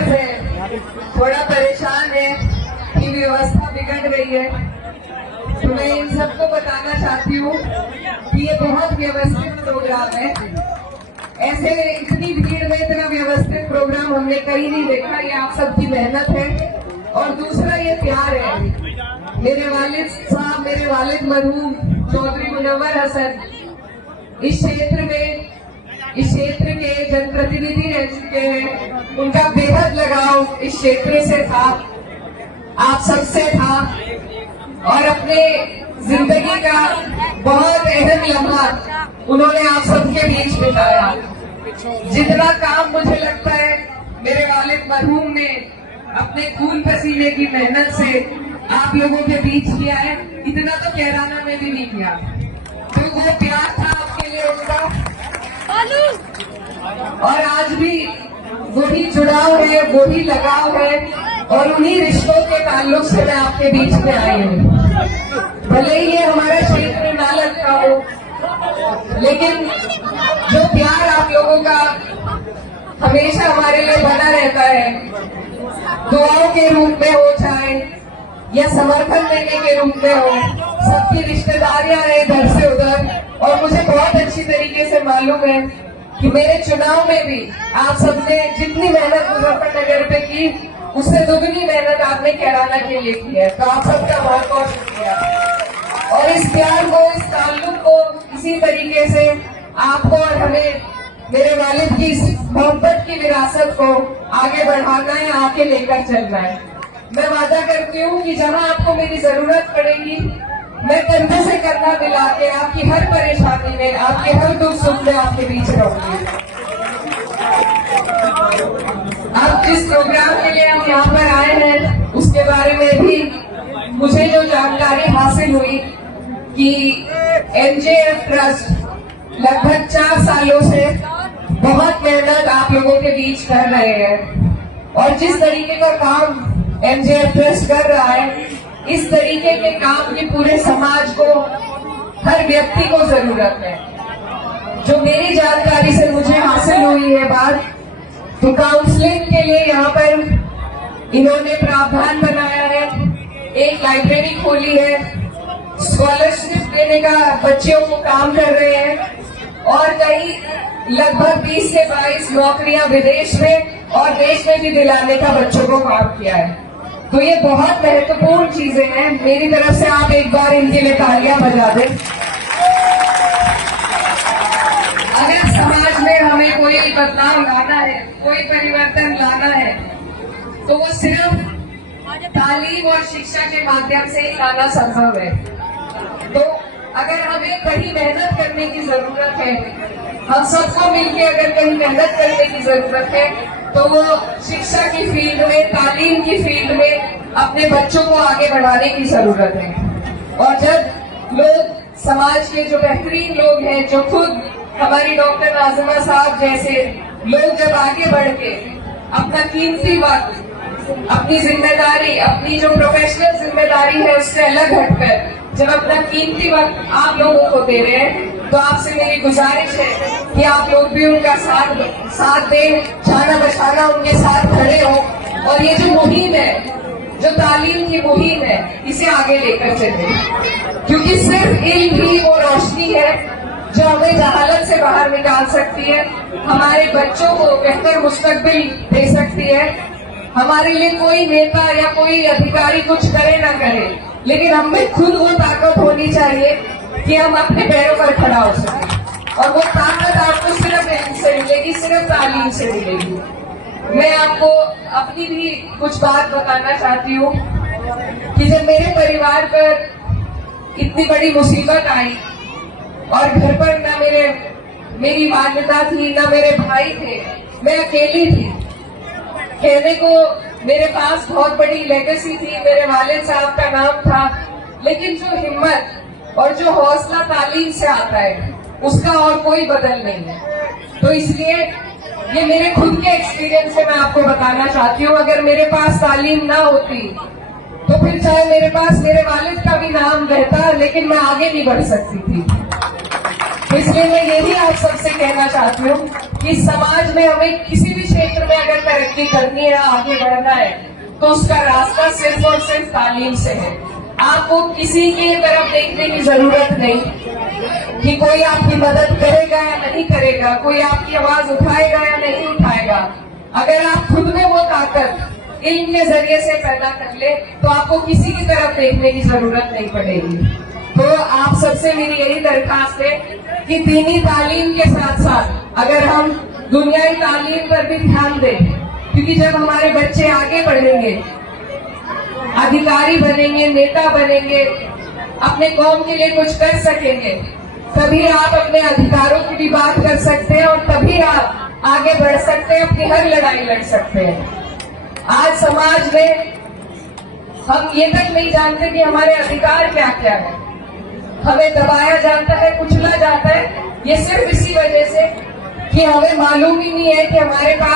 से थोड़ा परेशान है कि व्यवस्था बिगड़ रही है, तो मैं इन सबको बताना चाहती हूँ कि ये बहुत व्यवस्थित प्रोग्राम है। ऐसे इतनी भीड़ में इतना व्यवस्थित प्रोग्राम हमने कहीं नहीं देखा। ये आप सबकी मेहनत है और दूसरा ये प्यार है। मेरे वालिद साहब, मेरे वालिद मरहूम चौधरी मुनव्वर हसन इस क्षेत्र के जनप्रतिनिधि रह चुके हैं। उनका बेहद लगाव इस क्षेत्र से था, आप सबसे था और अपने जिंदगी का बहुत अहम लम्हा उन्होंने आप सबके बीच बिताया। जितना काम मुझे लगता है मेरे वालिद मरहूम ने अपने खून पसीने की मेहनत से आप लोगों के बीच किया है, इतना तो कैराना में भी नहीं किया। तो वो प्यार था आपके लिए उनका, और आज भी वही जुड़ाव है, वही लगाव है और उन्हीं रिश्तों के ताल्लुक से मैं आपके बीच में आई हूँ। भले ही ये हमारा क्षेत्र ना लगता हो, लेकिन जो प्यार आप लोगों का हमेशा हमारे लिए बना रहता है, दुआओं के रूप में हो चाहे या समर्थन देने के रूप में हो, सबकी रिश्तेदारियां हैं इधर से उधर। और मुझे बहुत अच्छी तरीके से मालूम है कि मेरे चुनाव में भी आप सबने जितनी मेहनत मुजफ्फरनगर पे की, उससे दुगनी मेहनत आपने कैराना के लिए की है। तो आप सबका बहुत बहुत शुक्रिया। और इस प्यार को, इस ताल्लुक को इसी तरीके से आपको और हमें मेरे वालिद की इस मोहब्बत की विरासत को आगे बढ़ाना है, आगे लेकर चलना है। मैं वादा करती हूँ कि जहाँ आपको मेरी जरूरत पड़ेगी, मैं कंधे से कंधा मिला के आपकी हर परेशानी में, आपके हर दुख सुख में आपके बीच रहूंगी। अब जिस प्रोग्राम के लिए हम यहाँ पर आए हैं, उसके बारे में भी मुझे जो जानकारी हासिल हुई कि एनजेएफ ट्रस्ट लगभग 4 सालों से बहुत मेहनत आप लोगों के बीच कर रहे हैं और जिस तरीके का काम एनजेएफ ट्रस्ट कर रहा है, इस तरीके के काम की पूरे समाज को, हर व्यक्ति को जरूरत है। जो मेरी जानकारी से मुझे हासिल हुई है बात, तो काउंसलिंग के लिए यहाँ पर इन्होंने प्रावधान बनाया है, एक लाइब्रेरी खोली है, स्कॉलरशिप देने का बच्चों को काम कर रहे हैं और कई लगभग 20 से 22 नौकरियां विदेश में और देश में भी दिलाने का बच्चों को काम किया है। तो ये बहुत महत्वपूर्ण चीजें हैं। मेरी तरफ से आप एक बार इनके लिए तालियां बजा दें। अगर समाज में हमें कोई बदलाव लाना है, कोई परिवर्तन लाना है, तो वो सिर्फ तालीम और शिक्षा के माध्यम से ही लाना संभव है। तो अगर हमें कहीं मेहनत करने की जरूरत है, हम सबको मिलकर अगर कहीं मेहनत करने की जरूरत है, तो वो शिक्षा की फील्ड में, तालीम की फील्ड में अपने बच्चों को आगे बढ़ाने की जरूरत है। और जब लोग, समाज के जो बेहतरीन लोग हैं, जो खुद हमारी डॉक्टर नाज़िमा साहब जैसे लोग जब आगे बढ़ के अपना कीमती वक्त, अपनी जिम्मेदारी, अपनी जो प्रोफेशनल जिम्मेदारी है उससे अलग हटकर जब अपना कीमती वक्त आप लोगों को दे रहे हैं, तो आपसे मेरी गुजारिश है कि आप लोग भी उनका साथ दें, जाना बचाना उनके साथ खड़े हो और ये जो मुहिम है, जो तालीम की मुहिम है, इसे आगे लेकर चलें। क्योंकि सिर्फ इल्म ही वो रोशनी है जो हमें जहालत से बाहर निकाल सकती है, हमारे बच्चों को बेहतर मुस्तकबिल दे सकती है। हमारे लिए कोई नेता या कोई अधिकारी कुछ करे ना करे, लेकिन हमें खुद वो ताकत होनी चाहिए कि हम अपने पैरों पर खड़ा हो सकें। और वो ताकत आपको सिर्फ इल्म से मिलेगी, सिर्फ तालीम से मिलेगी। मैं आपको अपनी भी कुछ बात बताना चाहती हूँ कि जब मेरे परिवार पर इतनी बड़ी मुसीबत आई और घर पर ना मेरी वालिदा थी, ना मेरे भाई थे, मैं अकेली थी। कहने को मेरे पास बहुत बड़ी लेगेसी थी, मेरे वालिद साहब का नाम था, लेकिन जो हिम्मत और जो हौसला तालीम से आता है, उसका और कोई बदल नहीं है। तो इसलिए ये मेरे खुद के एक्सपीरियंस से मैं आपको बताना चाहती हूँ, अगर मेरे पास तालीम ना होती तो फिर चाहे मेरे पास मेरे वालिद का भी नाम रहता, लेकिन मैं आगे नहीं बढ़ सकती थी। इसलिए मैं यही आप सबसे कहना चाहती हूँ कि समाज में हमें किसी भी क्षेत्र में अगर तरक्की करनी है, आगे बढ़ना है, तो उसका रास्ता सिर्फ और सिर्फ तालीम से है। आपको किसी की तरफ देखने की जरूरत नहीं कि कोई आपकी मदद करेगा या नहीं करेगा, कोई आपकी आवाज उठाएगा या नहीं उठाएगा। अगर आप खुद में वो ताकत इल्म के जरिए से पैदा कर ले, तो आपको किसी की तरफ देखने की जरूरत नहीं पड़ेगी। तो आप सबसे मेरी यही दरखास्त है कि दीनी तालीम के साथ साथ अगर हम दुनियावी तालीम पर भी ध्यान दें, क्योंकि जब हमारे बच्चे आगे बढ़ेंगे, अधिकारी बनेंगे, नेता बनेंगे, अपने कौम के लिए कुछ कर सकेंगे, तभी आप अपने अधिकारों की भी बात कर सकते हैं और तभी आप आगे बढ़ सकते हैं, अपनी हर लड़ाई लड़ सकते हैं। आज समाज में हम ये तक नहीं जानते कि हमारे अधिकार क्या क्या है। हमें दबाया जाता है, कुचला जाता है, ये सिर्फ इसी वजह से कि हमें मालूम ही नहीं है कि हमारे पास